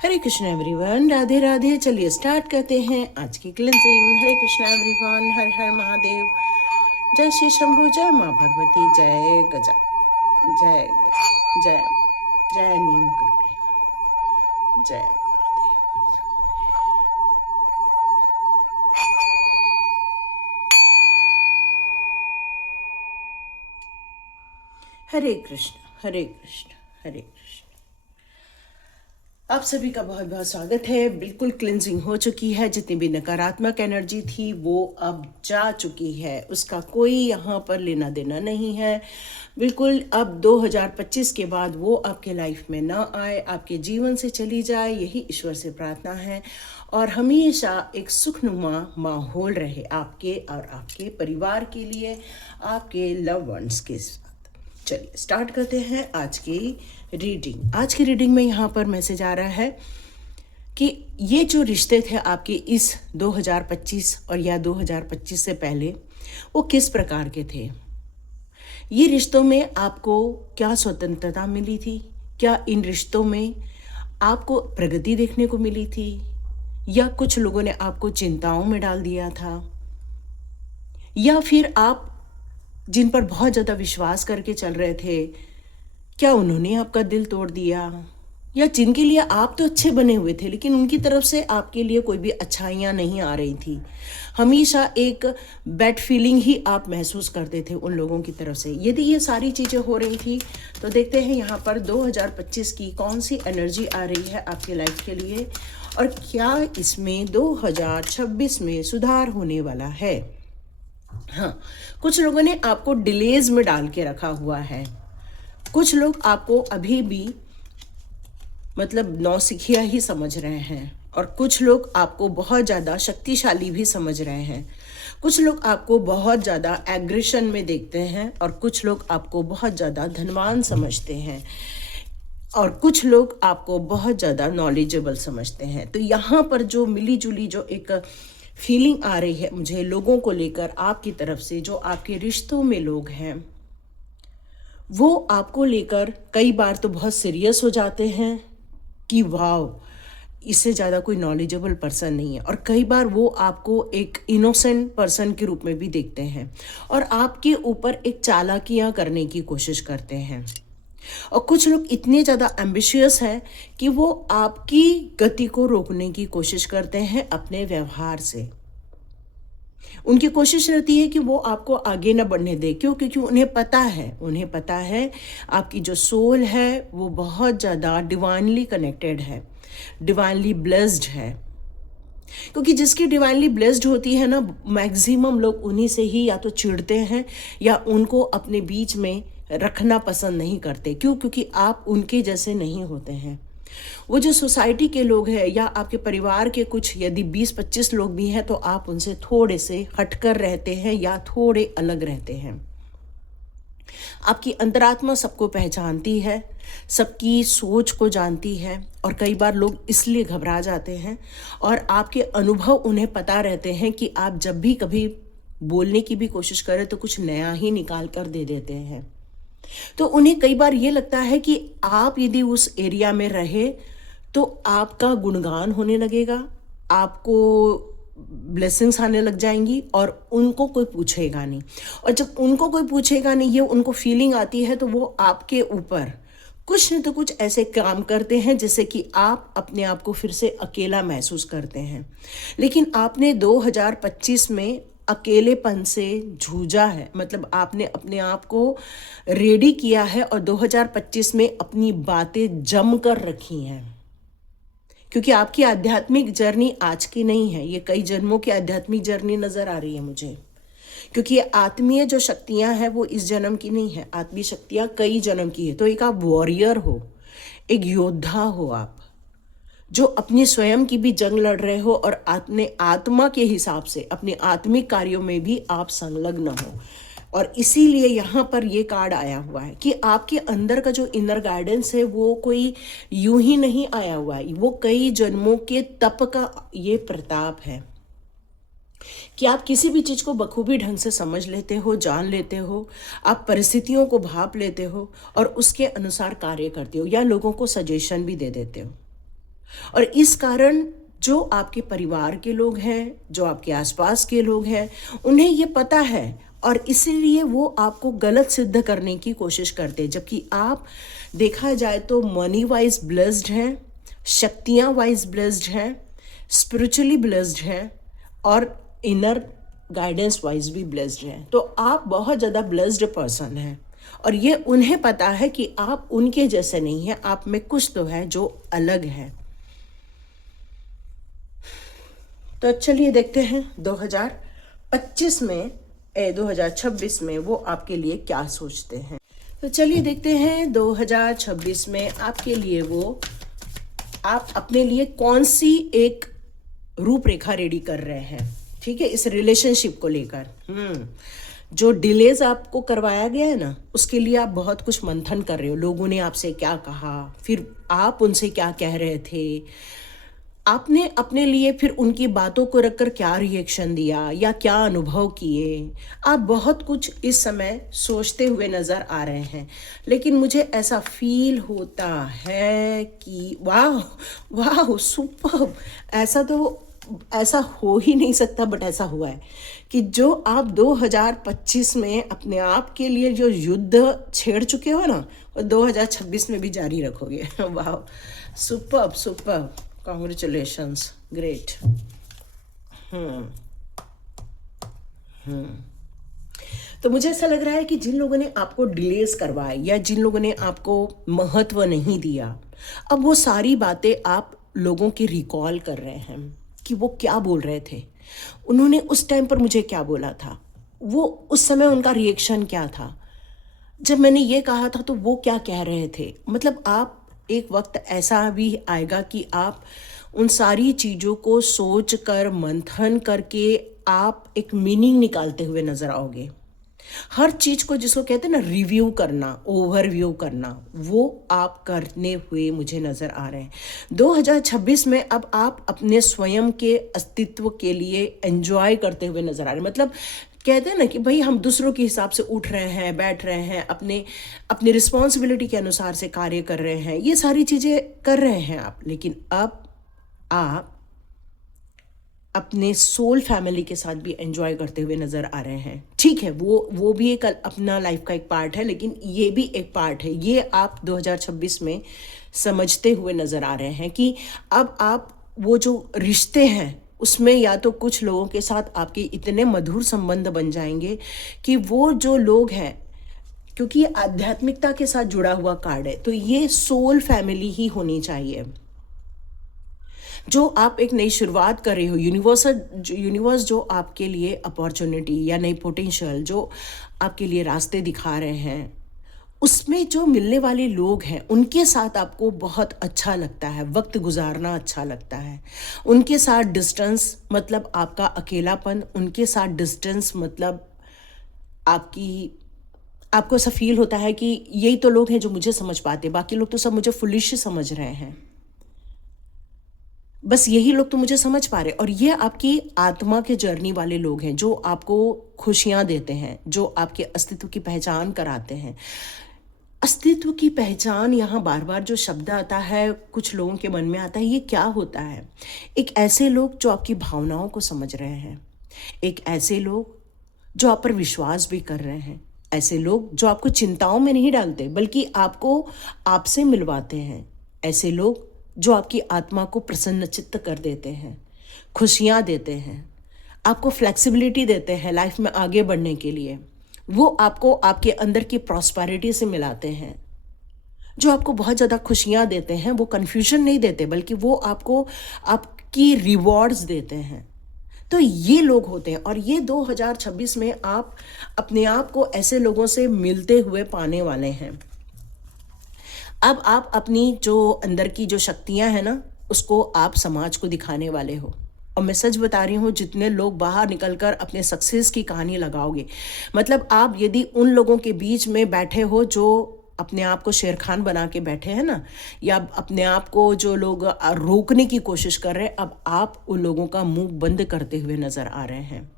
हरे Krishna everyone, Radhe Radhe. चलिए start करते हैं आज की क्लिनजिंग। हरे कृष्ण एवरीवन, हर हर महादेव। जय श्री शंभु, जय माँ भगवती, जय गजा, जय गजा, जय जय नीम करोली, जय महादेव। हरे कृष्ण, हरे कृष्ण, हरे कृष्ण। आप सभी का बहुत बहुत स्वागत है। बिल्कुल क्लिनजिंग हो चुकी है। जितनी भी नकारात्मक एनर्जी थी वो अब जा चुकी है, उसका कोई यहाँ पर लेना देना नहीं है। बिल्कुल अब 2025 के बाद वो आपके लाइफ में ना आए, आपके जीवन से चली जाए, यही ईश्वर से प्रार्थना है। और हमेशा एक सुखनुमा माहौल रहे आपके और आपके परिवार के लिए, आपके लव वंस के साथ। चलिए स्टार्ट करते हैं आज की रीडिंग। आज की रीडिंग में यहाँ पर मैसेज आ रहा है कि ये जो रिश्ते थे आपके इस 2025 और या 2025 से पहले, वो किस प्रकार के थे। ये रिश्तों में आपको क्या स्वतंत्रता मिली थी, क्या इन रिश्तों में आपको प्रगति देखने को मिली थी, या कुछ लोगों ने आपको चिंताओं में डाल दिया था, या फिर आप जिन पर बहुत ज़्यादा विश्वास करके चल रहे थे, क्या उन्होंने आपका दिल तोड़ दिया, या जिनके लिए आप तो अच्छे बने हुए थे लेकिन उनकी तरफ से आपके लिए कोई भी अच्छाइयाँ नहीं आ रही थी। हमेशा एक बैड फीलिंग ही आप महसूस करते थे उन लोगों की तरफ से। यदि ये सारी चीज़ें हो रही थी तो देखते हैं यहाँ पर 2025 की कौन सी एनर्जी आ रही है आपके लाइफ के लिए, और क्या इसमें 2026 में सुधार होने वाला है। हाँ, कुछ लोगों ने आपको डिलेज में डाल के रखा हुआ है। कुछ लोग आपको अभी भी मतलब नौसिखिया ही समझ रहे हैं, और कुछ लोग आपको बहुत ज़्यादा शक्तिशाली भी समझ रहे हैं। कुछ लोग आपको बहुत ज़्यादा एग्रेशन में देखते हैं, और कुछ लोग आपको बहुत ज़्यादा धनवान समझते हैं, और कुछ लोग आपको बहुत ज़्यादा नॉलेजेबल समझते हैं। तो यहाँ पर जो मिली जुली जो एक फीलिंग आ रही है मुझे लोगों को लेकर आपकी तरफ से, जो आपके रिश्तों में लोग हैं वो आपको लेकर कई बार तो बहुत सीरियस हो जाते हैं कि वाह, इससे ज़्यादा कोई नॉलेजेबल पर्सन नहीं है, और कई बार वो आपको एक इनोसेंट पर्सन के रूप में भी देखते हैं और आपके ऊपर एक चालाकियाँ करने की कोशिश करते हैं। और कुछ लोग इतने ज़्यादा एम्बिशियस हैं कि वो आपकी गति को रोकने की कोशिश करते हैं अपने व्यवहार से। उनकी कोशिश रहती है कि वो आपको आगे ना बढ़ने दे। क्यों? क्योंकि उन्हें पता है आपकी जो सोल है वो बहुत ज़्यादा डिवाइनली कनेक्टेड है, डिवाइनली ब्लेस्ड है। क्योंकि जिसकी डिवाइनली ब्लेस्ड होती है ना, मैक्सिमम लोग उन्हीं से ही या तो चिढ़ते हैं या उनको अपने बीच में रखना पसंद नहीं करते। क्यों? क्योंकि आप उनके जैसे नहीं होते हैं। वो जो सोसाइटी के लोग हैं या आपके परिवार के कुछ यदि 20-25 लोग भी हैं तो आप उनसे थोड़े से हटकर रहते हैं या थोड़े अलग रहते हैं। आपकी अंतरात्मा सबको पहचानती है, सबकी सोच को जानती है, और कई बार लोग इसलिए घबरा जाते हैं और आपके अनुभव उन्हें पता रहते हैं कि आप जब भी कभी बोलने की भी कोशिश करें तो कुछ नया ही निकाल कर दे देते हैं। तो उन्हें कई बार ये लगता है कि आप यदि उस एरिया में रहे तो आपका गुणगान होने लगेगा, आपको ब्लेसिंग्स आने लग जाएंगी, और उनको कोई पूछेगा नहीं। और जब उनको कोई पूछेगा नहीं, ये उनको फीलिंग आती है, तो वो आपके ऊपर कुछ न तो कुछ ऐसे काम करते हैं जिससे कि आप अपने आप को फिर से अकेला महसूस करते हैं। लेकिन आपने 2025 में अकेलेपन से जूझा है, मतलब आपने अपने आप को रेडी किया है और 2025 में अपनी बातें जम कर रखी हैं। क्योंकि आपकी आध्यात्मिक जर्नी आज की नहीं है, ये कई जन्मों की आध्यात्मिक जर्नी नजर आ रही है मुझे। क्योंकि ये आत्मीय जो शक्तियां हैं वो इस जन्म की नहीं है, आत्मीय शक्तियां कई जन्म की है। तो एक आप वॉरियर हो, एक योद्धा हो, आप जो अपनी स्वयं की भी जंग लड़ रहे हो और अपने आत्मा के हिसाब से अपने आत्मिक कार्यों में भी आप संलग्न हो। और इसीलिए यहाँ पर ये कार्ड आया हुआ है कि आपके अंदर का जो इनर गाइडेंस है वो कोई यूं ही नहीं आया हुआ है, वो कई जन्मों के तप का ये प्रताप है कि आप किसी भी चीज़ को बखूबी ढंग से समझ लेते हो, जान लेते हो, आप परिस्थितियों को भाप लेते हो और उसके अनुसार कार्य करते हो, या लोगों को सजेशन भी दे देते हो। और इस कारण जो आपके परिवार के लोग हैं, जो आपके आसपास के लोग हैं, उन्हें ये पता है और इसीलिए वो आपको गलत सिद्ध करने की कोशिश करते हैं। जबकि आप देखा जाए तो मनी वाइज ब्लेस्ड हैं, शक्तियाँ वाइज ब्लेस्ड हैं, स्पिरिचुअली ब्लेस्ड हैं और इनर गाइडेंस वाइज भी ब्लेस्ड हैं। तो आप बहुत ज़्यादा ब्लेस्ड पर्सन हैं और ये उन्हें पता है कि आप उनके जैसे नहीं हैं, आप में कुछ तो है जो अलग है। तो चलिए देखते हैं 2025 में 2026 में वो आपके लिए क्या सोचते हैं। तो चलिए देखते हैं 2026 में आपके लिए वो आप अपने लिए कौन सी एक रूपरेखा रेडी कर रहे हैं, ठीक है, इस रिलेशनशिप को लेकर। जो डिलेज आपको करवाया गया है ना, उसके लिए आप बहुत कुछ मंथन कर रहे हो। लोगों ने आपसे क्या कहा, फिर आप उनसे क्या कह रहे थे, आपने अपने लिए फिर उनकी बातों को रखकर क्या रिएक्शन दिया या क्या अनुभव किए। आप बहुत कुछ इस समय सोचते हुए नज़र आ रहे हैं, लेकिन मुझे ऐसा फील होता है कि वाह वाह सुपर, ऐसा हो ही नहीं सकता, बट ऐसा हुआ है कि जो आप 2025 में अपने आप के लिए जो युद्ध छेड़ चुके हो ना, वो 2026 में भी जारी रखोगे। वाह सुपर सुपर, कॉन्ग्रेचुलेशंस, ग्रेट। तो मुझे ऐसा लग रहा है कि जिन लोगों ने आपको डिलेस करवाए या जिन लोगों ने आपको महत्व नहीं दिया, अब वो सारी बातें आप लोगों की रिकॉल कर रहे हैं कि वो क्या बोल रहे थे, उन्होंने उस टाइम पर मुझे क्या बोला था, वो उस समय उनका रिएक्शन क्या था, जब मैंने ये कहा था तो वो क्या कह रहे थे। मतलब आप एक वक्त ऐसा भी आएगा कि आप उन सारी चीज़ों को सोच कर मंथन करके आप एक मीनिंग निकालते हुए नज़र आओगे। हर चीज़ को जिसको कहते हैं ना रिव्यू करना, ओवरव्यू करना, वो आप करने हुए मुझे नज़र आ रहे हैं। 2026 में अब आप अपने स्वयं के अस्तित्व के लिए एंजॉय करते हुए नज़र आ रहे हैं। मतलब कहते हैं ना कि भाई हम दूसरों के हिसाब से उठ रहे हैं, बैठ रहे हैं, अपनी रिस्पॉन्सिबिलिटी के अनुसार से कार्य कर रहे हैं, ये सारी चीज़ें कर रहे हैं आप। लेकिन अब आप अपने सोल फैमिली के साथ भी एंजॉय करते हुए नज़र आ रहे हैं। ठीक है, वो भी एक अपना लाइफ का एक पार्ट है, लेकिन ये भी एक पार्ट है। ये आप 2026 में समझते हुए नज़र आ रहे हैं कि अब आप वो जो रिश्ते हैं उसमें या तो कुछ लोगों के साथ आपके इतने मधुर संबंध बन जाएंगे कि वो जो लोग हैं, क्योंकि ये आध्यात्मिकता के साथ जुड़ा हुआ कार्ड है, तो ये सोल फैमिली ही होनी चाहिए। जो आप एक नई शुरुआत कर रहे हो, यूनिवर्स जो आपके लिए अपॉर्चुनिटी या नई पोटेंशियल जो आपके लिए रास्ते दिखा रहे हैं, उसमें जो मिलने वाले लोग हैं उनके साथ आपको बहुत अच्छा लगता है, वक्त गुजारना अच्छा लगता है। उनके साथ डिस्टेंस मतलब आपका अकेलापन, उनके साथ डिस्टेंस मतलब आपको ऐसा फील होता है कि यही तो लोग हैं जो मुझे समझ पाते, बाकी लोग तो सब मुझे फुलिश समझ रहे हैं, बस यही लोग तो मुझे समझ पा रहे। और ये आपकी आत्मा के जर्नी वाले लोग हैं जो आपको खुशियाँ देते हैं, जो आपके अस्तित्व की पहचान कराते हैं। अस्तित्व की पहचान, यहाँ बार बार जो शब्द आता है कुछ लोगों के मन में आता है, ये क्या होता है? एक ऐसे लोग जो आपकी भावनाओं को समझ रहे हैं, एक ऐसे लोग जो आप पर विश्वास भी कर रहे हैं, ऐसे लोग जो आपको चिंताओं में नहीं डालते बल्कि आपको आपसे मिलवाते हैं, ऐसे लोग जो आपकी आत्मा को प्रसन्नचित्त कर देते हैं, खुशियाँ देते हैं, आपको फ्लेक्सिबिलिटी देते हैं लाइफ में आगे बढ़ने के लिए। वो आपको आपके अंदर की प्रॉस्पेरिटी से मिलाते हैं, जो आपको बहुत ज़्यादा खुशियाँ देते हैं। वो कन्फ्यूजन नहीं देते बल्कि वो आपको आपकी रिवॉर्ड्स देते हैं। तो ये लोग होते हैं और ये 2026 में आप अपने आप को ऐसे लोगों से मिलते हुए पाने वाले हैं। अब आप अपनी जो अंदर की जो शक्तियां हैं ना, उसको आप समाज को दिखाने वाले हो। और मैं सच बता रही हूँ, जितने लोग बाहर निकलकर अपने सक्सेस की कहानी लगाओगे, मतलब आप यदि उन लोगों के बीच में बैठे हो जो अपने आप को शेर खान बना के बैठे हैं ना, या अपने आप को जो लोग रोकने की कोशिश कर रहे हैं, अब आप उन लोगों का मुंह बंद करते हुए नजर आ रहे हैं।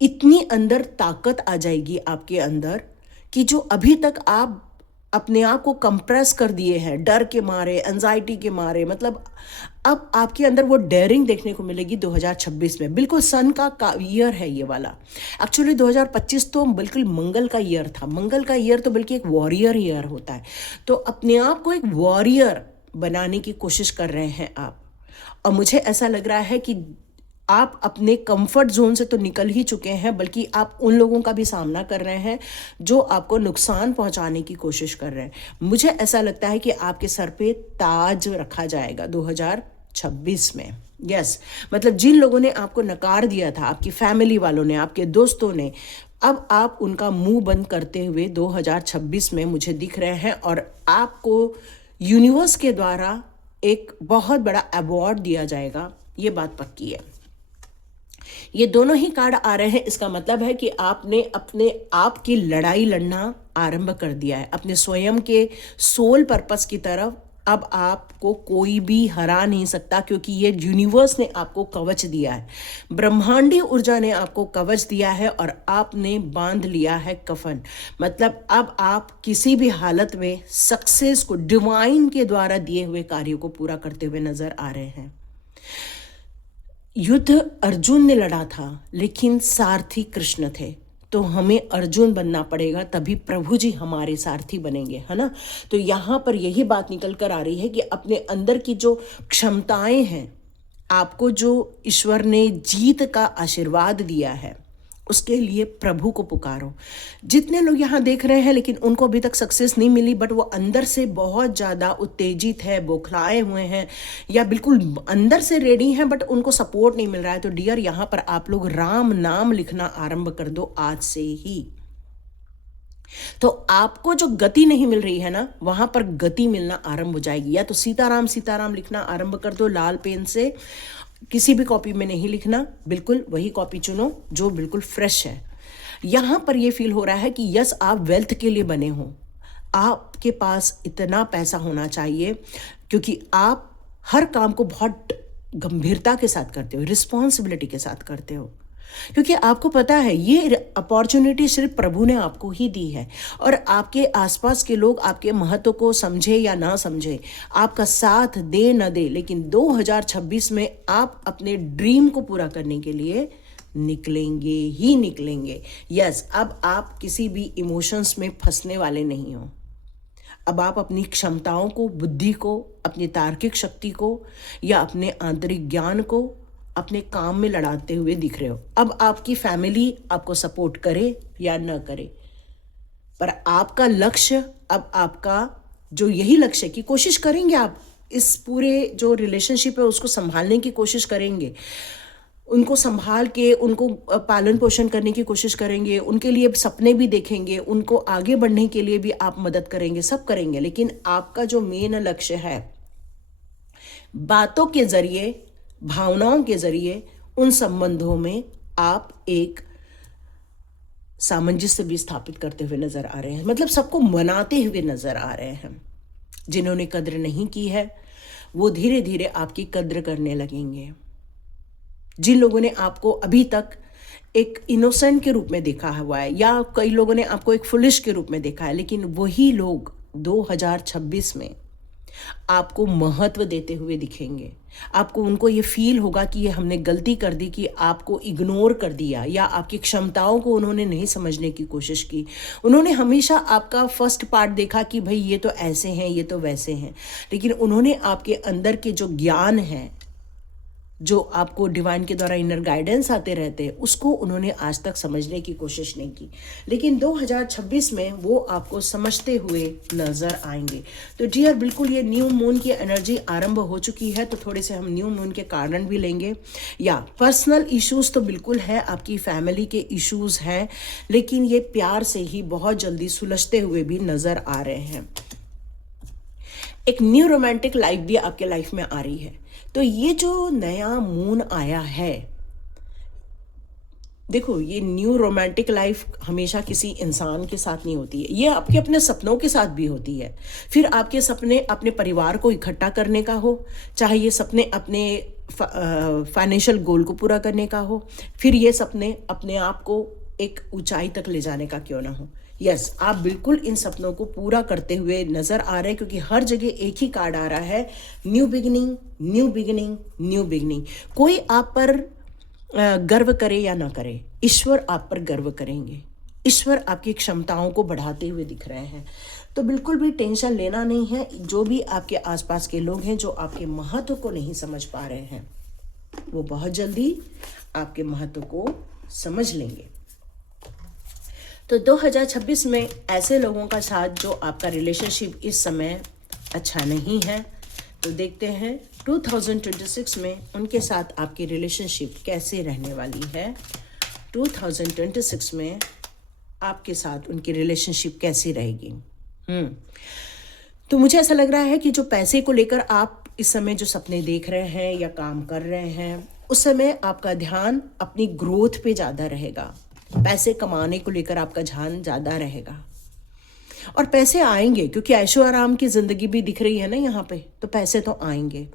इतनी अंदर ताकत आ जाएगी आपके अंदर कि जो अभी तक आप अपने आप को कंप्रेस कर दिए हैं डर के मारे, एंजाइटी के मारे। मतलब अब आपके अंदर वो डेयरिंग देखने को मिलेगी 2026 में। बिल्कुल सन का ईयर है ये वाला। एक्चुअली 2025 तो बिल्कुल मंगल का ईयर था। मंगल का ईयर तो बल्कि एक वॉरियर ईयर होता है। तो अपने आप को एक वॉरियर बनाने की कोशिश कर रहे हैं आप। और मुझे ऐसा लग रहा है कि आप अपने कंफर्ट जोन से तो निकल ही चुके हैं, बल्कि आप उन लोगों का भी सामना कर रहे हैं जो आपको नुकसान पहुंचाने की कोशिश कर रहे हैं। मुझे ऐसा लगता है कि आपके सर पे ताज रखा जाएगा 2026 में। यस, मतलब जिन लोगों ने आपको नकार दिया था, आपकी फैमिली वालों ने, आपके दोस्तों ने, अब आप उनका मुंह बंद करते हुए 2026 में मुझे दिख रहे हैं। और आपको यूनिवर्स के द्वारा एक बहुत बड़ा अवार्ड दिया जाएगा, ये बात पक्की है। ये दोनों ही कार्ड आ रहे हैं, इसका मतलब है कि आपने अपने आप की लड़ाई लड़ना आरंभ कर दिया है अपने स्वयं के सोल पर्पस की तरफ। अब आपको कोई भी हरा नहीं सकता, क्योंकि ये यूनिवर्स ने आपको कवच दिया है, ब्रह्मांडीय ऊर्जा ने आपको कवच दिया है और आपने बांध लिया है कफन। मतलब अब आप किसी भी हालत में सक्सेस को, डिवाइन के द्वारा दिए हुए कार्यों को पूरा करते हुए नजर आ रहे हैं। युद्ध अर्जुन ने लड़ा था, लेकिन सारथी कृष्ण थे। तो हमें अर्जुन बनना पड़ेगा, तभी प्रभु जी हमारे सारथी बनेंगे, है ना। तो यहाँ पर यही बात निकल कर आ रही है कि अपने अंदर की जो क्षमताएं हैं, आपको जो ईश्वर ने जीत का आशीर्वाद दिया है, उसके लिए प्रभु को पुकारो। जितने लोग यहाँ देख रहे हैं लेकिन उनको अभी तक सक्सेस नहीं मिली, बट वो अंदर से बहुत ज़्यादा उत्तेजित है, बौखलाए हुए हैं, या बिल्कुल अंदर से रेडी हैं बट उनको सपोर्ट नहीं मिल रहा है, तो डियर यहाँ पर आप लोग राम नाम लिखना आरंभ कर दो आज से ही। तो आपको जो गति नहीं मिल रही है ना, वहां पर गति मिलना आरंभ हो जाएगी। या तो सीताराम सीताराम लिखना आरंभ कर दो लाल पेन से। किसी भी कॉपी में नहीं लिखना, बिल्कुल वही कॉपी चुनो जो बिल्कुल फ्रेश है। यहां पर यह फील हो रहा है कि यस, आप वेल्थ के लिए बने हो, आपके पास इतना पैसा होना चाहिए, क्योंकि आप हर काम को बहुत गंभीरता के साथ करते हो, रिस्पॉन्सिबिलिटी के साथ करते हो, क्योंकि आपको पता है ये अपॉर्चुनिटी सिर्फ प्रभु ने आपको ही दी है। और आपके आसपास के लोग आपके महत्व को समझे या ना समझे, आपका साथ दे न दे, लेकिन 2026 में आप अपने ड्रीम को पूरा करने के लिए निकलेंगे ही निकलेंगे। यस, अब आप किसी भी इमोशंस में फंसने वाले नहीं हो। अब आप अपनी क्षमताओं को, बुद्धि को, अपनी तार्किक शक्ति को या अपने आंतरिक ज्ञान को अपने काम में लड़ाते हुए दिख रहे हो। अब आपकी फैमिली आपको सपोर्ट करे या न करे, पर आपका लक्ष्य, अब आपका जो यही लक्ष्य की कोशिश करेंगे, आप इस पूरे जो रिलेशनशिप है उसको संभालने की कोशिश करेंगे, उनको संभाल के उनको पालन पोषण करने की कोशिश करेंगे, उनके लिए सपने भी देखेंगे, उनको आगे बढ़ने के लिए भी आप मदद करेंगे, सब करेंगे। लेकिन आपका जो मेन लक्ष्य है, बातों के जरिए, भावनाओं के जरिए उन संबंधों में आप एक सामंजस्य भी स्थापित करते हुए नजर आ रहे हैं। मतलब सबको मनाते हुए नजर आ रहे हैं। जिन्होंने कद्र नहीं की है वो धीरे धीरे आपकी कद्र करने लगेंगे। जिन लोगों ने आपको अभी तक एक इनोसेंट के रूप में देखा हुआ है, या कई लोगों ने आपको एक फुलिश के रूप में देखा है, लेकिन वही लोग 2026 में आपको महत्व देते हुए दिखेंगे। आपको उनको ये फील होगा कि ये हमने गलती कर दी, कि आपको इग्नोर कर दिया, या आपकी क्षमताओं को उन्होंने नहीं समझने की कोशिश की। उन्होंने हमेशा आपका फर्स्ट पार्ट देखा कि भाई ये तो ऐसे हैं, ये तो वैसे हैं, लेकिन उन्होंने आपके अंदर के जो ज्ञान है, जो आपको डिवाइन के द्वारा इनर गाइडेंस आते रहते हैं, उसको उन्होंने आज तक समझने की कोशिश नहीं की। लेकिन 2026 में वो आपको समझते हुए नजर आएंगे। तो डियर, बिल्कुल ये न्यू मून की एनर्जी आरंभ हो चुकी है, तो थोड़े से हम न्यू मून के कारण भी लेंगे। या पर्सनल इश्यूज तो बिल्कुल है, आपकी फैमिली के इश्यूज हैं, लेकिन ये प्यार से ही बहुत जल्दी सुलझते हुए भी नजर आ रहे हैं। एक न्यू रोमांटिक लाइफ भी आपके लाइफ में आ रही है। तो ये जो नया मून आया है, देखो, ये न्यू रोमांटिक लाइफ हमेशा किसी इंसान के साथ नहीं होती है, ये आपके अपने सपनों के साथ भी होती है। फिर आपके सपने अपने परिवार को इकट्ठा करने का हो, चाहे ये सपने अपने फाइनेंशियल गोल को पूरा करने का हो, फिर ये सपने अपने आप को एक ऊंचाई तक ले जाने का क्यों ना हो, यस, आप बिल्कुल इन सपनों को पूरा करते हुए नजर आ रहे हैं, क्योंकि हर जगह एक ही कार्ड आ रहा है, new beginning, new beginning, new beginning. कोई आप पर गर्व करे या ना करे, ईश्वर आप पर गर्व करेंगे। ईश्वर आपकी क्षमताओं को बढ़ाते हुए दिख रहे हैं। तो बिल्कुल भी टेंशन लेना नहीं है। जो भी आपके आसपास के लोग हैं जो आपके महत्व को नहीं समझ पा रहे हैं, वो बहुत जल्दी आपके महत्व को समझ लेंगे। तो 2026 में ऐसे लोगों का साथ जो आपका रिलेशनशिप इस समय अच्छा नहीं है, तो देखते हैं 2026 में उनके साथ आपकी रिलेशनशिप कैसे रहने वाली है। 2026 में आपके साथ उनकी रिलेशनशिप कैसी रहेगी। तो मुझे ऐसा लग रहा है कि जो पैसे को लेकर आप इस समय जो सपने देख रहे हैं या काम कर रहे हैं, उस समय आपका ध्यान अपनी ग्रोथ पे ज़्यादा रहेगा। पैसे कमाने को लेकर आपका ध्यान ज़्यादा रहेगा और पैसे आएंगे, क्योंकि ऐशो आराम की ज़िंदगी भी दिख रही है ना यहाँ पे, तो पैसे तो आएंगे।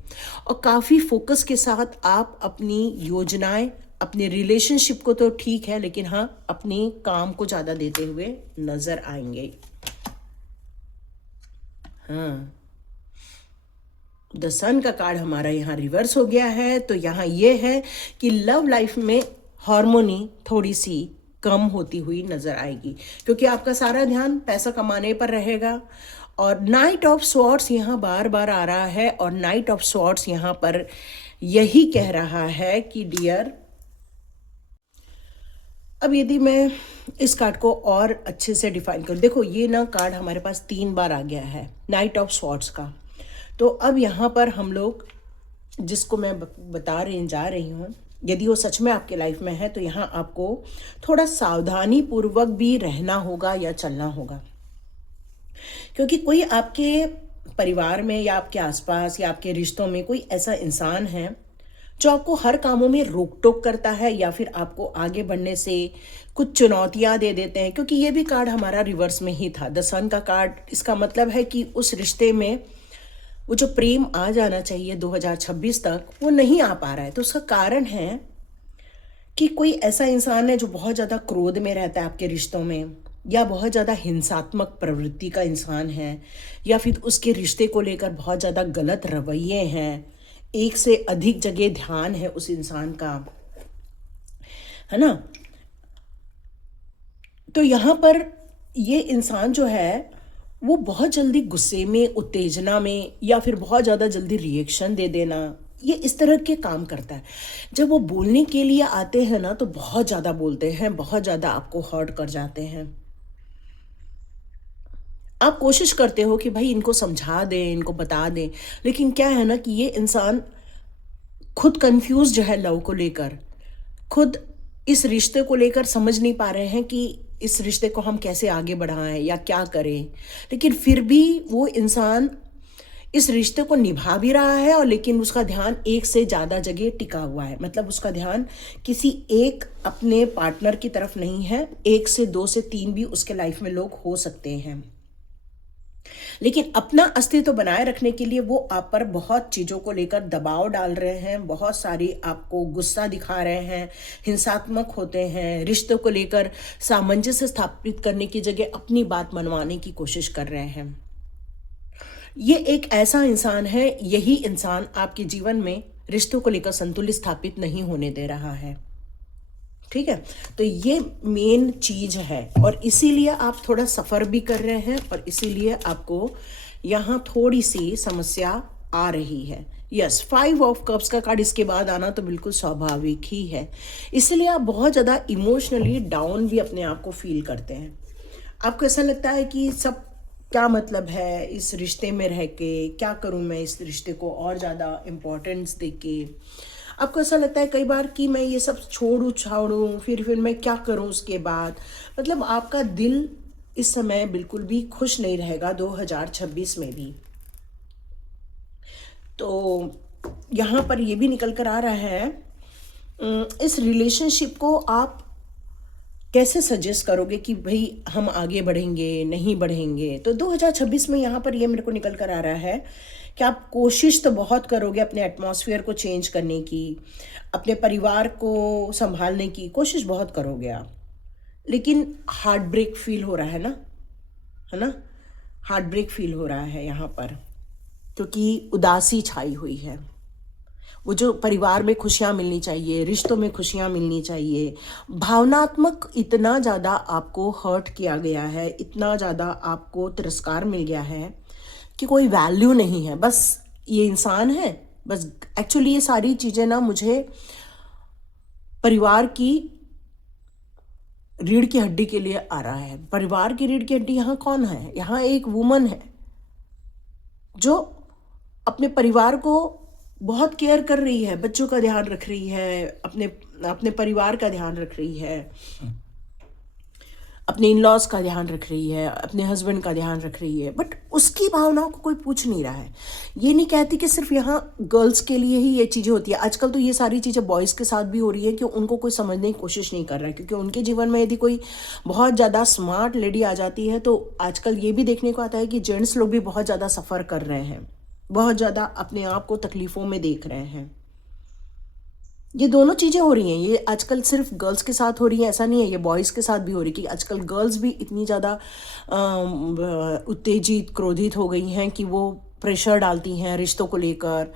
और काफ़ी फोकस के साथ आप अपनी योजनाएं, अपने रिलेशनशिप को तो ठीक है, लेकिन हाँ अपनी काम को ज़्यादा देते हुए नज़र आएंगे। हाँ, द सन का कार्ड हमारा यहाँ रिवर्स हो गया है, तो यहाँ ये है कि लव लाइफ में हार्मोनी थोड़ी सी कम होती हुई नजर आएगी, क्योंकि आपका सारा ध्यान पैसा कमाने पर रहेगा। और नाइट ऑफ स्वॉर्ड्स यहाँ बार बार आ रहा है, और नाइट ऑफ स्वॉर्ड्स यहाँ पर यही कह रहा है कि डियर, अब यदि मैं इस कार्ड को और अच्छे से डिफाइन करूँ, देखो ये ना कार्ड हमारे पास 3 बार आ गया है, नाइट ऑफ स्वॉर्ड्स का। तो अब यहाँ पर हम लोग जिसको मैं जा रही हूँ, यदि वो सच में आपके लाइफ में है, तो यहाँ आपको थोड़ा सावधानी पूर्वक भी रहना होगा या चलना होगा, क्योंकि कोई आपके परिवार में या आपके आसपास या आपके रिश्तों में कोई ऐसा इंसान है जो आपको हर कामों में रोक टोक करता है, या फिर आपको आगे बढ़ने से कुछ चुनौतियां दे देते हैं। क्योंकि ये भी कार्ड हमारा रिवर्स में ही था, द सन का कार्ड। इसका मतलब है कि उस रिश्ते में वो जो प्रेम आ जाना चाहिए 2026 तक, वो नहीं आ पा रहा है। तो उसका कारण है कि कोई ऐसा इंसान है जो बहुत ज़्यादा क्रोध में रहता है आपके रिश्तों में, या बहुत ज़्यादा हिंसात्मक प्रवृत्ति का इंसान है, या फिर उसके रिश्ते को लेकर बहुत ज़्यादा गलत रवैये हैं, एक से अधिक जगह ध्यान है उस इंसान का, है ना। तो यहाँ पर ये इंसान जो है वो बहुत जल्दी गुस्से में, उत्तेजना में, या फिर बहुत ज़्यादा जल्दी रिएक्शन दे देना, ये इस तरह के काम करता है। जब वो बोलने के लिए आते हैं ना, तो बहुत ज़्यादा बोलते हैं, बहुत ज़्यादा आपको हर्ट कर जाते हैं। आप कोशिश करते हो कि भाई इनको समझा दें, इनको बता दें, लेकिन क्या है ना कि ये इंसान खुद कंफ्यूज है लव को लेकर, खुद इस रिश्ते को लेकर समझ नहीं पा रहे हैं कि इस रिश्ते को हम कैसे आगे बढ़ाएं या क्या करें। लेकिन फिर भी वो इंसान इस रिश्ते को निभा भी रहा है, और लेकिन उसका ध्यान एक से ज़्यादा जगह टिका हुआ है। मतलब उसका ध्यान किसी एक अपने पार्टनर की तरफ नहीं है, 1 से 2 से 3 भी उसके लाइफ में लोग हो सकते हैं। लेकिन अपना अस्तित्व बनाए रखने के लिए वो आप पर बहुत चीज़ों को लेकर दबाव डाल रहे हैं, बहुत सारी आपको गुस्सा दिखा रहे हैं, हिंसात्मक होते हैं, रिश्तों को लेकर सामंजस्य स्थापित करने की जगह अपनी बात मनवाने की कोशिश कर रहे हैं। ये एक ऐसा इंसान है, यही इंसान आपके जीवन में रिश्तों को लेकर संतुलित स्थापित नहीं होने दे रहा है। ठीक है, तो ये मेन चीज है, और इसीलिए आप थोड़ा सफ़र भी कर रहे हैं, और इसीलिए आपको यहाँ थोड़ी सी समस्या आ रही है। यस, 5 ऑफ कप्स का कार्ड इसके बाद आना तो बिल्कुल स्वाभाविक ही है। इसलिए आप बहुत ज़्यादा इमोशनली डाउन भी अपने आप को फील करते हैं। आपको ऐसा लगता है कि सब क्या मतलब है इस रिश्ते में रह के, क्या करूँ मैं इस रिश्ते को और ज़्यादा इम्पोर्टेंस दे के। आपको ऐसा लगता है कई बार कि मैं ये सब छोड़ूँ, फिर मैं क्या करूँ उसके बाद। मतलब आपका दिल इस समय बिल्कुल भी खुश नहीं रहेगा 2026 में भी। तो यहाँ पर ये भी निकल कर आ रहा है, इस रिलेशनशिप को आप कैसे सजेस्ट करोगे कि भाई हम आगे बढ़ेंगे, नहीं बढ़ेंगे। तो 2026 में यहाँ पर ये मेरे को निकल कर आ रहा है कि आप कोशिश तो बहुत करोगे अपने एटमॉस्फेयर को चेंज करने की, अपने परिवार को संभालने की कोशिश बहुत करोगे आप। लेकिन हार्ट ब्रेक फील हो रहा है ना, है ना, हार्ट ब्रेक फील हो रहा है यहाँ पर, क्योंकि उदासी छाई हुई है। वो जो परिवार में खुशियाँ मिलनी चाहिए, रिश्तों में खुशियाँ मिलनी चाहिए, भावनात्मक इतना ज़्यादा आपको हर्ट किया गया है, इतना ज़्यादा आपको तिरस्कार मिल गया है कि कोई वैल्यू नहीं है, बस ये इंसान है बस। एक्चुअली ये सारी चीज़ें ना मुझे परिवार की रीढ़ की हड्डी के लिए आ रहा है। परिवार की रीढ़ की हड्डी यहाँ कौन है? यहाँ एक वुमन है जो अपने परिवार को बहुत केयर कर रही है, बच्चों का ध्यान रख रही है, अपने अपने परिवार का ध्यान रख रही है, अपने इन लॉज का ध्यान रख रही है, अपने हस्बैंड का ध्यान रख रही है, बट उसकी भावनाओं को कोई पूछ नहीं रहा है। ये नहीं कहती कि सिर्फ यहाँ गर्ल्स के लिए ही ये चीज़ें होती है। आजकल तो ये सारी चीज़ें बॉयज़ के साथ भी हो रही है कि उनको कोई समझने की कोशिश नहीं कर रहा है, क्योंकि उनके जीवन में यदि कोई बहुत ज़्यादा स्मार्ट लेडी आ जाती है तो आजकल ये भी देखने को आता है कि जेंट्स लोग भी बहुत ज़्यादा सफ़र कर रहे हैं, बहुत ज़्यादा अपने आप को तकलीफ़ों में देख रहे हैं। ये दोनों चीज़ें हो रही हैं। ये आजकल सिर्फ गर्ल्स के साथ हो रही है ऐसा नहीं है, ये बॉयज़ के साथ भी हो रही है कि आजकल गर्ल्स भी इतनी ज़्यादा उत्तेजित, क्रोधित हो गई हैं कि वो प्रेशर डालती हैं रिश्तों को लेकर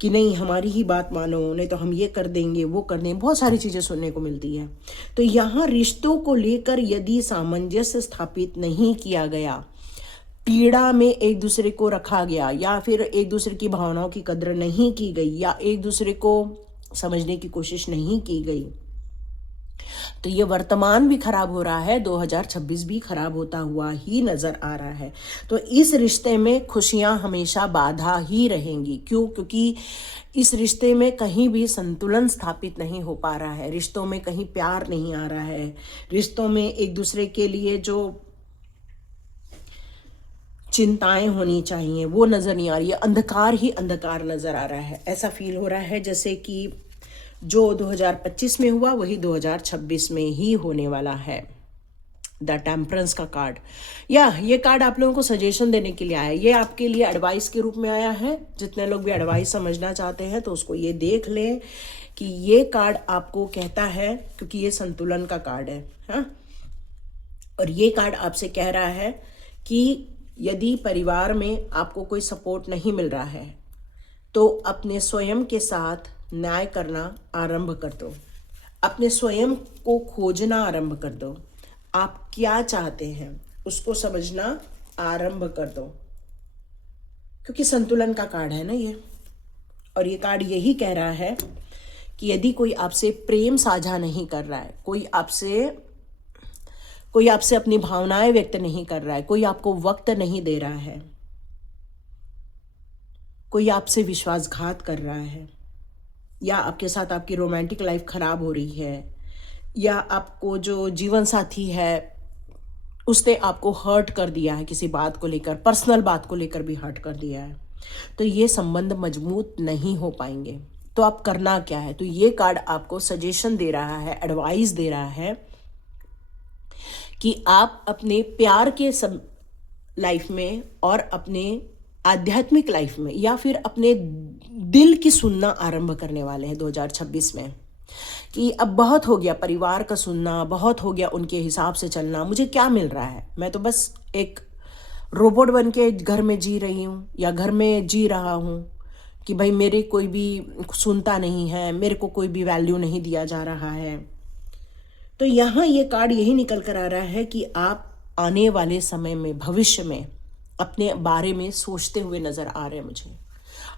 कि नहीं हमारी ही बात मानो, नहीं तो हम ये कर देंगे वो कर देंगे, बहुत सारी चीज़ें सुनने को मिलती है। तो यहाँ रिश्तों को लेकर यदि सामंजस्य स्थापित नहीं किया गया, पीड़ा में एक दूसरे को रखा गया, या फिर एक दूसरे की भावनाओं की कद्र नहीं की गई, या एक दूसरे को समझने की कोशिश नहीं की गई, तो ये वर्तमान भी खराब हो रहा है, 2026 भी खराब होता हुआ ही नजर आ रहा है। तो इस रिश्ते में खुशियां हमेशा बाधा ही रहेंगी। क्यों? क्योंकि इस रिश्ते में कहीं भी संतुलन स्थापित नहीं हो पा रहा है, रिश्तों में कहीं प्यार नहीं आ रहा है, रिश्तों में एक दूसरे के लिए जो चिंताएं होनी चाहिए वो नज़र नहीं आ रही है, अंधकार ही अंधकार नज़र आ रहा है। ऐसा फील हो रहा है जैसे कि जो 2025 में हुआ वही 2026 में ही होने वाला है। द टेम्परेंस का कार्ड, या ये कार्ड आप लोगों को सजेशन देने के लिए आया है, ये आपके लिए एडवाइस के रूप में आया है। जितने लोग भी एडवाइस समझना चाहते हैं तो उसको ये देख लें कि ये कार्ड आपको कहता है, क्योंकि ये संतुलन का कार्ड है, हाँ। और ये कार्ड आपसे कह रहा है कि यदि परिवार में आपको कोई सपोर्ट नहीं मिल रहा है तो अपने स्वयं के साथ न्याय करना आरंभ कर दो, अपने स्वयं को खोजना आरंभ कर दो। आप क्या चाहते हैं उसको समझना आरंभ कर दो, क्योंकि संतुलन का कार्ड है ना ये। और ये कार्ड यही कह रहा है कि यदि कोई आपसे प्रेम साझा नहीं कर रहा है, कोई आपसे अपनी भावनाएं व्यक्त नहीं कर रहा है, कोई आपको वक्त नहीं दे रहा है, कोई आपसे विश्वासघात कर रहा है, या आपके साथ आपकी रोमांटिक लाइफ खराब हो रही है, या आपको जो जीवन साथी है उसने आपको हर्ट कर दिया है, किसी बात को लेकर, पर्सनल बात को लेकर भी हर्ट कर दिया है, तो ये संबंध मजबूत नहीं हो पाएंगे। तो आप करना क्या है? तो ये कार्ड आपको सजेशन दे रहा है, एडवाइस दे रहा है कि आप अपने प्यार के सब लाइफ में और अपने आध्यात्मिक लाइफ में, या फिर अपने दिल की सुनना आरंभ करने वाले हैं 2026 में, कि अब बहुत हो गया परिवार का सुनना, बहुत हो गया उनके हिसाब से चलना, मुझे क्या मिल रहा है, मैं तो बस एक रोबोट बन के घर में जी रही हूँ या घर में जी रहा हूँ कि भाई मेरे कोई भी सुनता नहीं है, मेरे को कोई भी वैल्यू नहीं दिया जा रहा है। तो यहाँ ये कार्ड यही निकल कर आ रहा है कि आप आने वाले समय में, भविष्य में अपने बारे में सोचते हुए नज़र आ रहे हैं मुझे।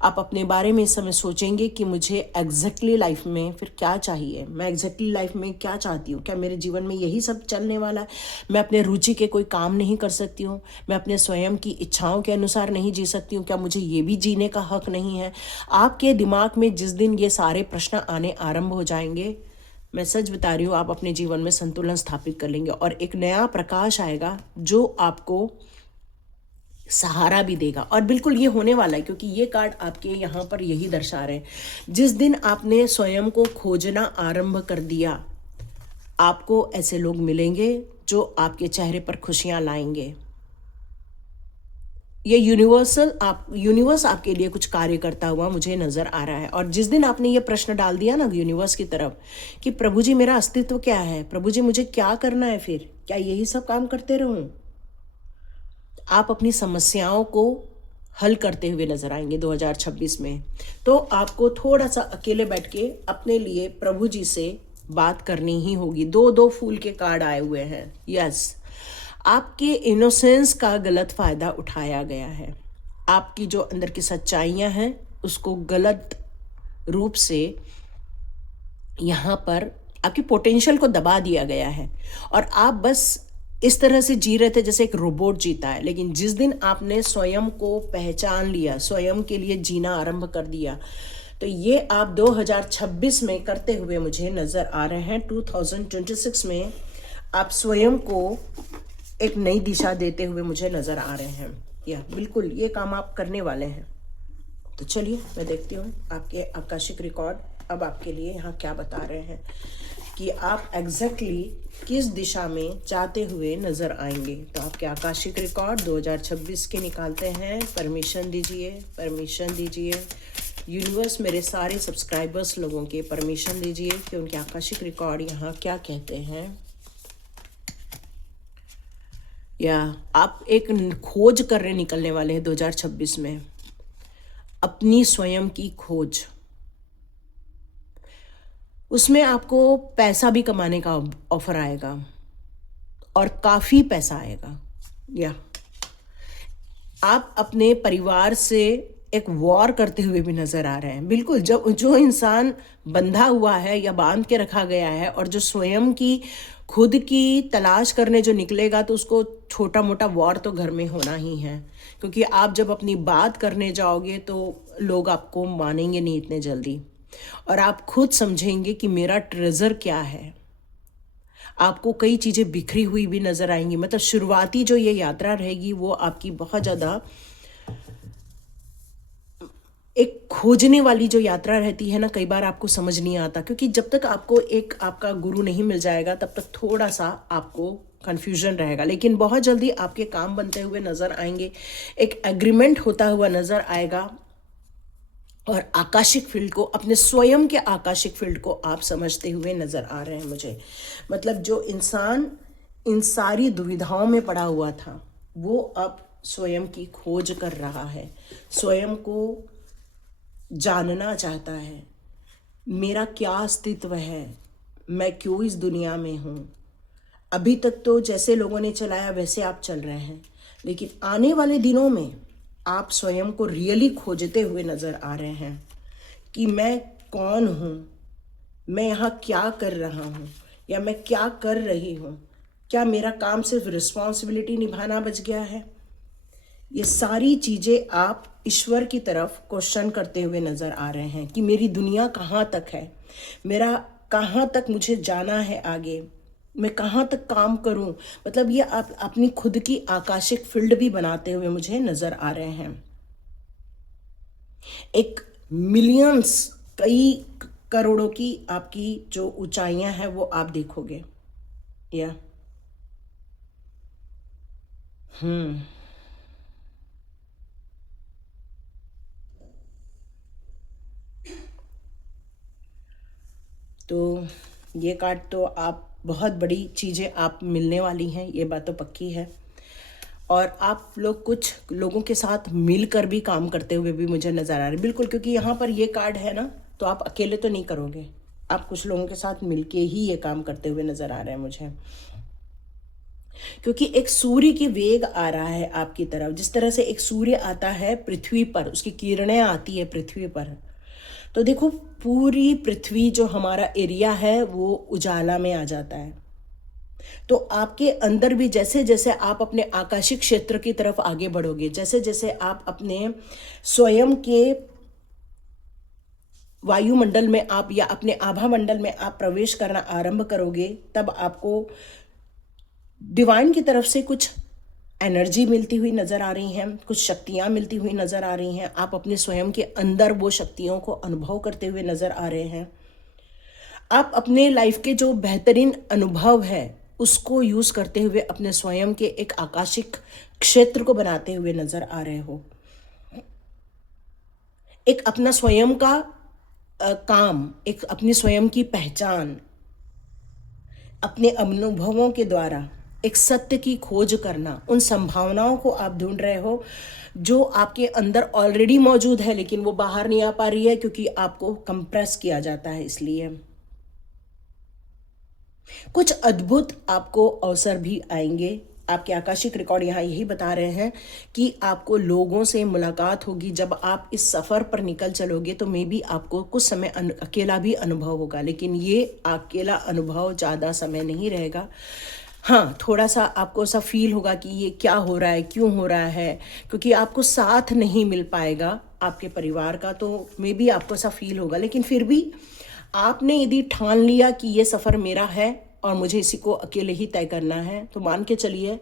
आप अपने बारे में इस समय सोचेंगे कि मुझे एग्जैक्टली लाइफ में फिर क्या चाहिए, मैं एग्जैक्टली लाइफ में क्या चाहती हूँ, क्या मेरे जीवन में यही सब चलने वाला है, मैं अपने रुचि के कोई काम नहीं कर सकती हूँ, मैं अपने स्वयं की इच्छाओं के अनुसार नहीं जी सकती हूँ, क्या मुझे ये भी जीने का हक नहीं है। आपके दिमाग में जिस दिन ये सारे प्रश्न आने आरंभ हो जाएंगे, मैं सच बता रही हूँ, आप अपने जीवन में संतुलन स्थापित कर लेंगे और एक नया प्रकाश आएगा जो आपको सहारा भी देगा। और बिल्कुल ये होने वाला है, क्योंकि ये कार्ड आपके यहाँ पर यही दर्शा रहे हैं। जिस दिन आपने स्वयं को खोजना आरंभ कर दिया, आपको ऐसे लोग मिलेंगे जो आपके चेहरे पर खुशियाँ लाएंगे। ये यूनिवर्स आपके लिए कुछ कार्य करता हुआ मुझे नज़र आ रहा है। और जिस दिन आपने ये प्रश्न डाल दिया ना यूनिवर्स की तरफ कि प्रभु जी मेरा अस्तित्व क्या है, प्रभु जी मुझे क्या करना है, फिर क्या यही सब काम करते रहूं, आप अपनी समस्याओं को हल करते हुए नजर आएंगे 2026 में। तो आपको थोड़ा सा अकेले बैठ के अपने लिए प्रभु जी से बात करनी ही होगी। दो दो फूल के कार्ड आए हुए हैं। यस, आपके इनोसेंस का गलत फायदा उठाया गया है। आपकी जो अंदर की सच्चाइयां हैं उसको गलत रूप से यहाँ पर आपकी पोटेंशियल को दबा दिया गया है और आप बस इस तरह से जी रहे थे जैसे एक रोबोट जीता है। लेकिन जिस दिन आपने स्वयं को पहचान लिया, स्वयं के लिए जीना आरंभ कर दिया, तो ये आप 2026 में करते हुए मुझे नज़र आ रहे हैं। 2026 में आप स्वयं को एक नई दिशा देते हुए मुझे नज़र आ रहे हैं। या बिल्कुल ये काम आप करने वाले हैं। तो चलिए मैं देखती हूँ आपके आकाशिक रिकॉर्ड अब आपके लिए यहाँ क्या बता रहे हैं कि आप एग्जैक्टली किस दिशा में जाते हुए नज़र आएंगे। तो आपके आकाशिक रिकॉर्ड 2026 के निकालते हैं। परमिशन दीजिए, परमिशन दीजिए यूनिवर्स, मेरे सारे सब्सक्राइबर्स लोगों के परमिशन दीजिए कि उनके आकाशिक रिकॉर्ड यहाँ क्या कहते हैं। या आप एक खोज करने निकलने वाले हैं 2026 में, अपनी स्वयं की खोज। उसमें आपको पैसा भी कमाने का ऑफर आएगा और काफ़ी पैसा आएगा। या आप अपने परिवार से एक वॉर करते हुए भी नज़र आ रहे हैं। बिल्कुल, जब जो इंसान बंधा हुआ है या बांध के रखा गया है और जो स्वयं की खुद की तलाश करने जो निकलेगा, तो उसको छोटा मोटा वॉर तो घर में होना ही है। क्योंकि आप जब अपनी बात करने जाओगे तो लोग आपको मानेंगे नहीं इतने जल्दी और आप खुद समझेंगे कि मेरा ट्रेजर क्या है। आपको कई चीज़ें बिखरी हुई भी नज़र आएंगी। मतलब शुरुआती जो ये यात्रा रहेगी वो आपकी बहुत ज़्यादा एक खोजने वाली जो यात्रा रहती है ना, कई बार आपको समझ नहीं आता, क्योंकि जब तक आपको एक आपका गुरु नहीं मिल जाएगा तब तक थोड़ा सा आपको कन्फ्यूजन रहेगा। लेकिन बहुत जल्दी आपके काम बनते हुए नज़र आएंगे, एक एग्रीमेंट होता हुआ नज़र आएगा और आकाशिक फील्ड को, अपने स्वयं के आकाशिक फील्ड को आप समझते हुए नज़र आ रहे हैं मुझे। मतलब जो इंसान इन सारी दुविधाओं में पड़ा हुआ था वो अब स्वयं की खोज कर रहा है, स्वयं को जानना चाहता है, मेरा क्या अस्तित्व है, मैं क्यों इस दुनिया में हूँ। अभी तक तो जैसे लोगों ने चलाया वैसे आप चल रहे हैं, लेकिन आने वाले दिनों में आप स्वयं को रियली खोजते हुए नज़र आ रहे हैं कि मैं कौन हूँ, मैं यहाँ क्या कर रहा हूँ या मैं क्या कर रही हूँ। क्या मेरा काम सिर्फ रिस्पॉन्सिबिलिटी निभाना बच गया है? ये सारी चीज़ें आप ईश्वर की तरफ क्वेश्चन करते हुए नज़र आ रहे हैं कि मेरी दुनिया कहाँ तक है, मेरा कहाँ तक मुझे जाना है आगे, मैं कहाँ तक काम करूं। मतलब ये आप अपनी खुद की आकाशिक फील्ड भी बनाते हुए मुझे नज़र आ रहे हैं। एक मिलियंस, कई करोड़ों की आपकी जो ऊंचाइयां हैं वो आप देखोगे। या तो ये कार्ड तो आप बहुत बड़ी चीज़ें आप मिलने वाली हैं, ये बात तो पक्की है। और आप लोग कुछ लोगों के साथ मिलकर भी काम करते हुए भी मुझे नज़र आ रहा है। बिल्कुल, क्योंकि यहाँ पर ये कार्ड है ना, तो आप अकेले तो नहीं करोगे, आप कुछ लोगों के साथ मिलके ही ये काम करते हुए नज़र आ रहे हैं मुझे। क्योंकि एक सूर्य की वेग आ रहा है आपकी तरफ। जिस तरह से एक सूर्य आता है पृथ्वी पर, उसकी किरणें आती है पृथ्वी पर, तो देखो पूरी पृथ्वी जो हमारा एरिया है वो उजाला में आ जाता है। तो आपके अंदर भी जैसे जैसे आप अपने आकाशिक क्षेत्र की तरफ आगे बढ़ोगे, जैसे जैसे आप अपने स्वयं के वायुमंडल में आप या अपने आभा मंडल में आप प्रवेश करना आरंभ करोगे, तब आपको डिवाइन की तरफ से कुछ एनर्जी मिलती हुई नज़र आ रही हैं, कुछ शक्तियाँ मिलती हुई नज़र आ रही हैं। आप अपने स्वयं के अंदर वो शक्तियों को अनुभव करते हुए नज़र आ रहे हैं। आप अपने लाइफ के जो बेहतरीन अनुभव है उसको यूज़ करते हुए अपने स्वयं के एक आकाशिक क्षेत्र को बनाते हुए नजर आ रहे हो। एक अपना स्वयं का काम, एक अपनी स्वयं की पहचान, अपने अनुभवों के द्वारा एक सत्य की खोज करना, उन संभावनाओं को आप ढूंढ रहे हो जो आपके अंदर ऑलरेडी मौजूद है, लेकिन वो बाहर नहीं आ पा रही है क्योंकि आपको कंप्रेस किया जाता है। इसलिए कुछ अद्भुत आपको अवसर भी आएंगे। आपके आकाशिक रिकॉर्ड यहाँ यही बता रहे हैं कि आपको लोगों से मुलाकात होगी। जब आप इस सफ़र पर निकल चलोगे तो मे बी आपको कुछ समय अकेला भी अनुभव होगा, लेकिन ये अकेला अनुभव ज़्यादा समय नहीं रहेगा। हाँ, थोड़ा सा आपको ऐसा फील होगा कि ये क्या हो रहा है, क्यों हो रहा है, क्योंकि आपको साथ नहीं मिल पाएगा आपके परिवार का, तो मे बी आपको ऐसा फील होगा। लेकिन फिर भी आपने यदि ठान लिया कि ये सफ़र मेरा है और मुझे इसी को अकेले ही तय करना है, तो मान के चलिए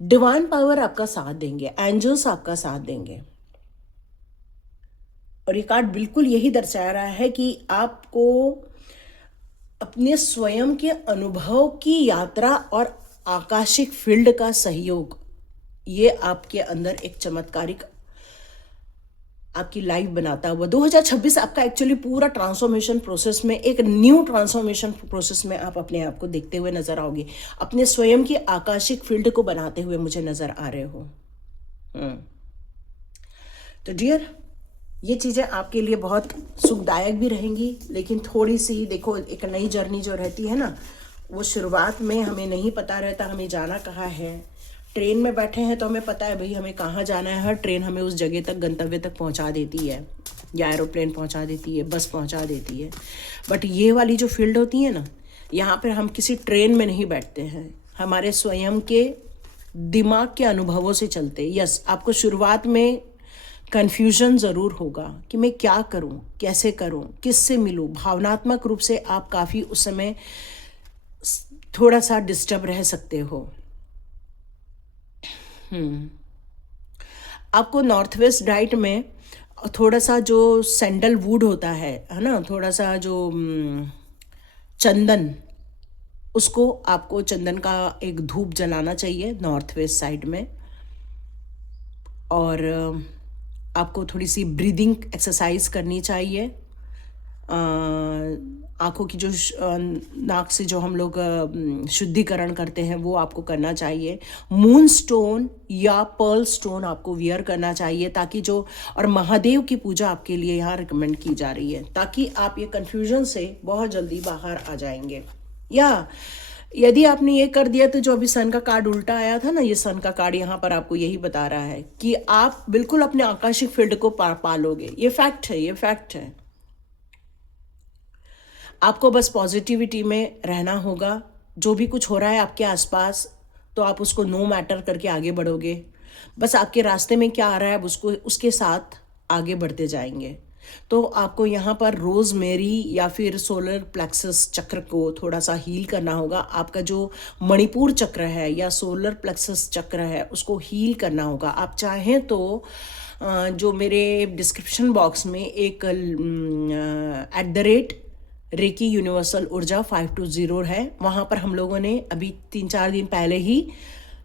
डिवाइन पावर आपका साथ देंगे, एंजल्स आपका साथ देंगे। और ये कार्ड बिल्कुल यही दर्शा रहा है कि आपको अपने स्वयं के अनुभव की यात्रा और आकाशिक फील्ड का सहयोग, ये आपके अंदर एक चमत्कारिक आपकी लाइफ बनाता हुआ 2026 आपका एक्चुअली पूरा ट्रांसफॉर्मेशन प्रोसेस में, एक न्यू ट्रांसफॉर्मेशन प्रोसेस में आप अपने आप को देखते हुए नजर आओगे। अपने स्वयं की आकाशिक फील्ड को बनाते हुए मुझे नजर आ रहे हो। तो डियर, ये चीज़ें आपके लिए बहुत सुखदायक भी रहेंगी, लेकिन थोड़ी सी देखो, एक नई जर्नी जो रहती है ना, वो शुरुआत में हमें नहीं पता रहता हमें जाना कहाँ है। ट्रेन में बैठे हैं तो हमें पता है भाई हमें कहाँ जाना है, हर ट्रेन हमें उस जगह तक, गंतव्य तक पहुंचा देती है, या एरोप्लेन पहुंचा देती है, बस पहुंचा देती है। बट ये वाली जो फील्ड होती है ना, यहाँ पर हम किसी ट्रेन में नहीं बैठते हैं, हमारे स्वयं के दिमाग के अनुभवों से चलते। यस, आपको शुरुआत में कन्फ्यूजन ज़रूर होगा कि मैं क्या करूं, कैसे करूं, किससे मिलूं। भावनात्मक रूप से आप काफ़ी उस समय थोड़ा सा डिस्टर्ब रह सकते हो। आपको नॉर्थ वेस्ट डाइट में थोड़ा सा जो सैंडलवुड होता है ना, थोड़ा सा जो चंदन, उसको आपको चंदन का एक धूप जलाना चाहिए नॉर्थ वेस्ट साइड में। और आपको थोड़ी सी ब्रीदिंग एक्सरसाइज करनी चाहिए। आँखों की जो नाक से जो हम लोग शुद्धिकरण करते हैं वो आपको करना चाहिए। मून स्टोन या पर्ल स्टोन आपको वियर करना चाहिए, ताकि जो, और महादेव की पूजा आपके लिए यहाँ रिकमेंड की जा रही है, ताकि आप ये कन्फ्यूजन से बहुत जल्दी बाहर आ जाएंगे। या यदि आपने ये कर दिया तो जो अभी सन का कार्ड उल्टा आया था ना, ये सन का कार्ड यहाँ पर आपको यही बता रहा है कि आप बिल्कुल अपने आकाशिक फील्ड को पालोगे। ये फैक्ट है, ये फैक्ट है। आपको बस पॉजिटिविटी में रहना होगा। जो भी कुछ हो रहा है आपके आसपास, तो आप उसको नो मैटर करके आगे बढ़ोगे। बस आपके रास्ते में क्या आ रहा है उसको, उसके साथ आगे बढ़ते जाएंगे। तो आपको यहाँ पर रोजमेरी या फिर सोलर प्लेक्सस चक्र को थोड़ा सा हील करना होगा। आपका जो मणिपुर चक्र है या सोलर प्लेक्सस चक्र है, उसको हील करना होगा। आप चाहें तो जो मेरे डिस्क्रिप्शन बॉक्स में एक @रेकी यूनिवर्सल ऊर्जा 520 है, वहाँ पर हम लोगों ने अभी 3-4 दिन पहले ही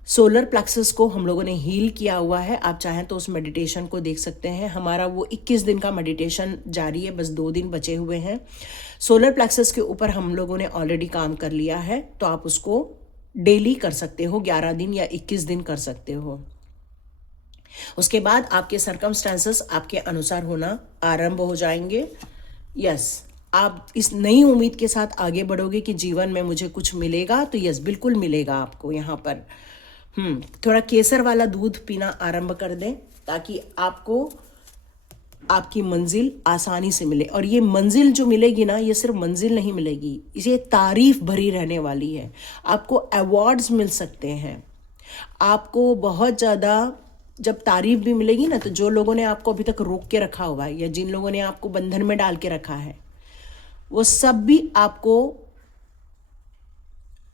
सोलर प्लेक्सस को हम लोगों ने हील किया हुआ है। आप चाहें तो उस मेडिटेशन को देख सकते हैं। हमारा वो 21 दिन का मेडिटेशन जारी है, बस 2 दिन बचे हुए हैं। सोलर प्लेक्सस के ऊपर हम लोगों ने ऑलरेडी काम कर लिया है, तो आप उसको डेली कर सकते हो, 11 दिन या 21 दिन कर सकते हो। उसके बाद आपके सर्कमस्टांसेस आपके अनुसार होना आरंभ हो जाएंगे। यस, आप इस नई उम्मीद के साथ आगे बढ़ोगे कि जीवन में मुझे कुछ मिलेगा, तो यस बिल्कुल मिलेगा आपको। यहाँ पर थोड़ा केसर वाला दूध पीना आरंभ कर दें, ताकि आपको आपकी मंजिल आसानी से मिले। और ये मंजिल जो मिलेगी ना, ये सिर्फ मंजिल नहीं मिलेगी, इसे तारीफ भरी रहने वाली है। आपको अवार्ड्स मिल सकते हैं। आपको बहुत ज़्यादा जब तारीफ भी मिलेगी ना, तो जो लोगों ने आपको अभी तक रोक के रखा हुआ है या जिन लोगों ने आपको बंधन में डाल के रखा है, वो सब भी आपको,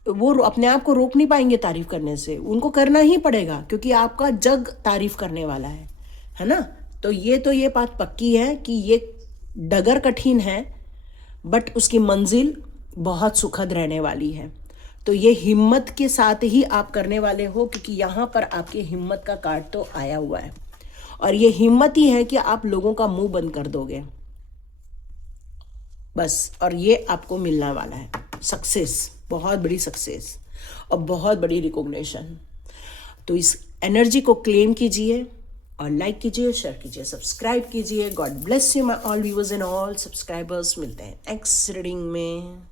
वो अपने आप को रोक नहीं पाएंगे तारीफ करने से। उनको करना ही पड़ेगा, क्योंकि आपका जग तारीफ करने वाला है ना। तो ये बात पक्की है कि ये डगर कठिन है, बट उसकी मंजिल बहुत सुखद रहने वाली है। तो ये हिम्मत के साथ ही आप करने वाले हो, क्योंकि यहाँ पर आपके हिम्मत का कार्ड तो आया हुआ है और ये हिम्मत ही है कि आप लोगों का मुंह बंद कर दोगे बस। और ये आपको मिलने वाला है सक्सेस, बहुत बड़ी सक्सेस और बहुत बड़ी रिकॉग्निशन। तो इस एनर्जी को क्लेम कीजिए और लाइक कीजिए, शेयर कीजिए, सब्सक्राइब कीजिए। God bless you my all viewers and all subscribers. मिलते हैं नेक्स्ट रीडिंग में।